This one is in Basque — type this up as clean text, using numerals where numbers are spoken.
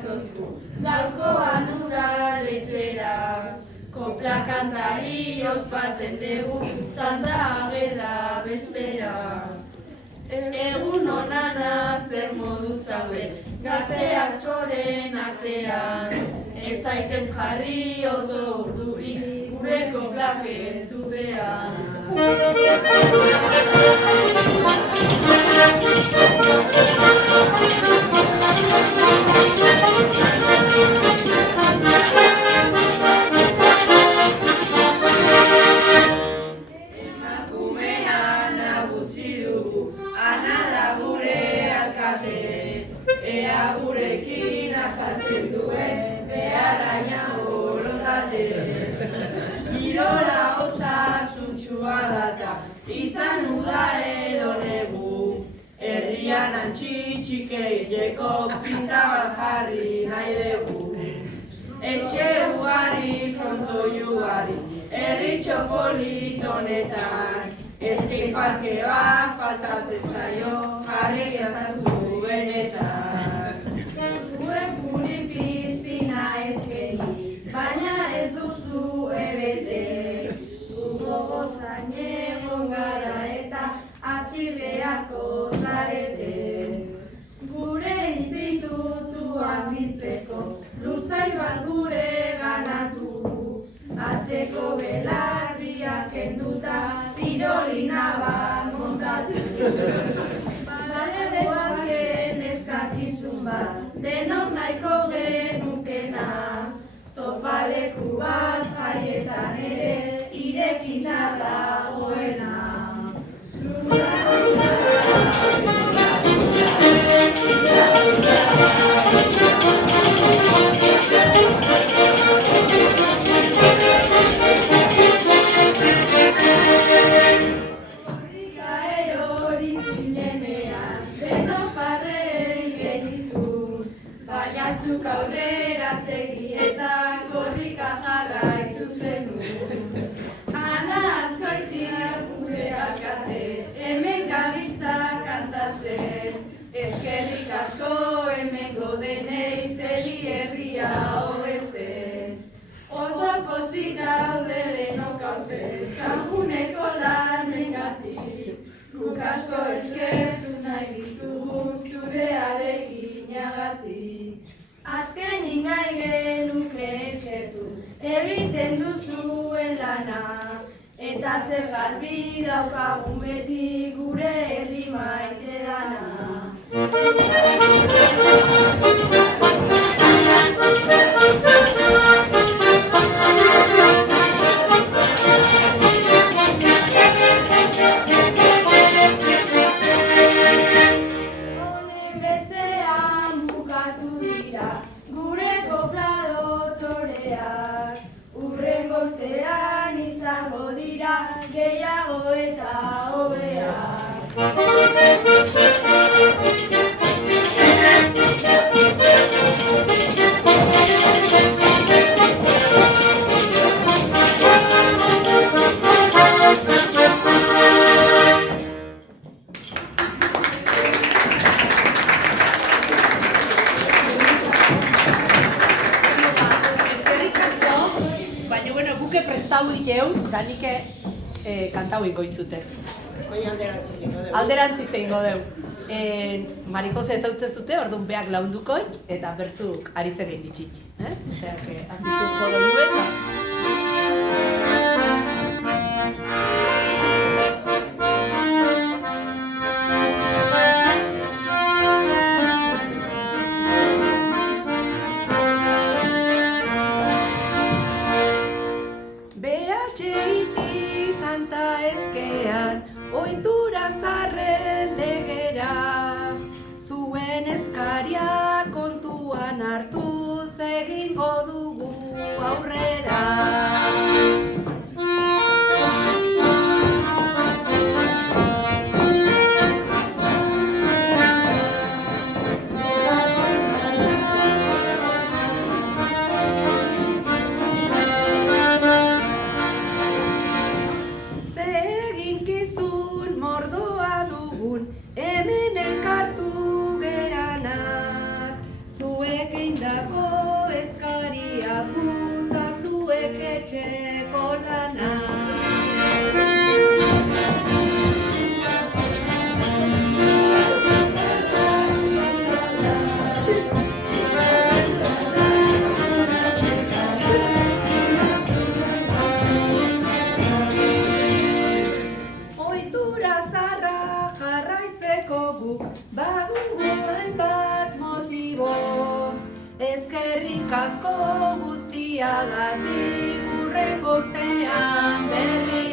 gatozku, gaurkoan udaletxera. Kopla kantari ospatzen dugu, Santa Ageda bestera. Egun onanak zer modu zaude, gazte askoren artean. Ez zaitez jarri oso urdurik, gure koplak entzutean. Emakumea nagusi dugu, ana da gure alkate. Ea gurekin azaltzen duen, beharraina borotate. Girola osasuntxua data, izan uda edo negu. Herrian antxitxikeileko pista bat jarri nahi dugu. Etxe ugari, frontoi ugari, herritxo politonetan. Ezin parke bat faltatzen zaio, jarri ezazu benetan. Zuek guri piztina eskeni, baina ez duzu ebete. Gugo zain egon gara eta hasi beharko zarete. Gure institutu handitzeko, lurzai bat gure ganatu. Atzeko belarriak kenduta, tirolina bat montatu. Badego azken eskakizun bat, denok nahiko genukena. Topaleku bat jaietan ere, irekita dagoena. Zuk aurrera segi eta korrika jarraitu zenun. Ana Azkoitia gure alkate, hemen gabiltza kantatzen. Eskerrik asko hemengo denei segi herria hobetzen. Oso pozik gaude denok aurten, Sanjuneko lanengatik. Guk asko eskertu nahi dizugu zure aleginagatik. Azkenik nahi genuke eskertu, egiten duzuen lana. Eta zer garbi daukagun beti gure herri maite dana. Gehiago eta hobeak. Baina, bueno, guke prestau iteun, da nike kantau ingo izute. Alderantzi zeingo deu. Marikose ezautze zute, orduan beak laundukoi, eta bertzuk aritzen egin ditxik. Osea, que azizuk jodo nuen. Oitura zarren legera, zuen eskaria kontuan hartuz egingo dugu aurrera. Hemen elkartu geranak, zuek egin da Eskerrik asko guztiagatik urrengo urtean berri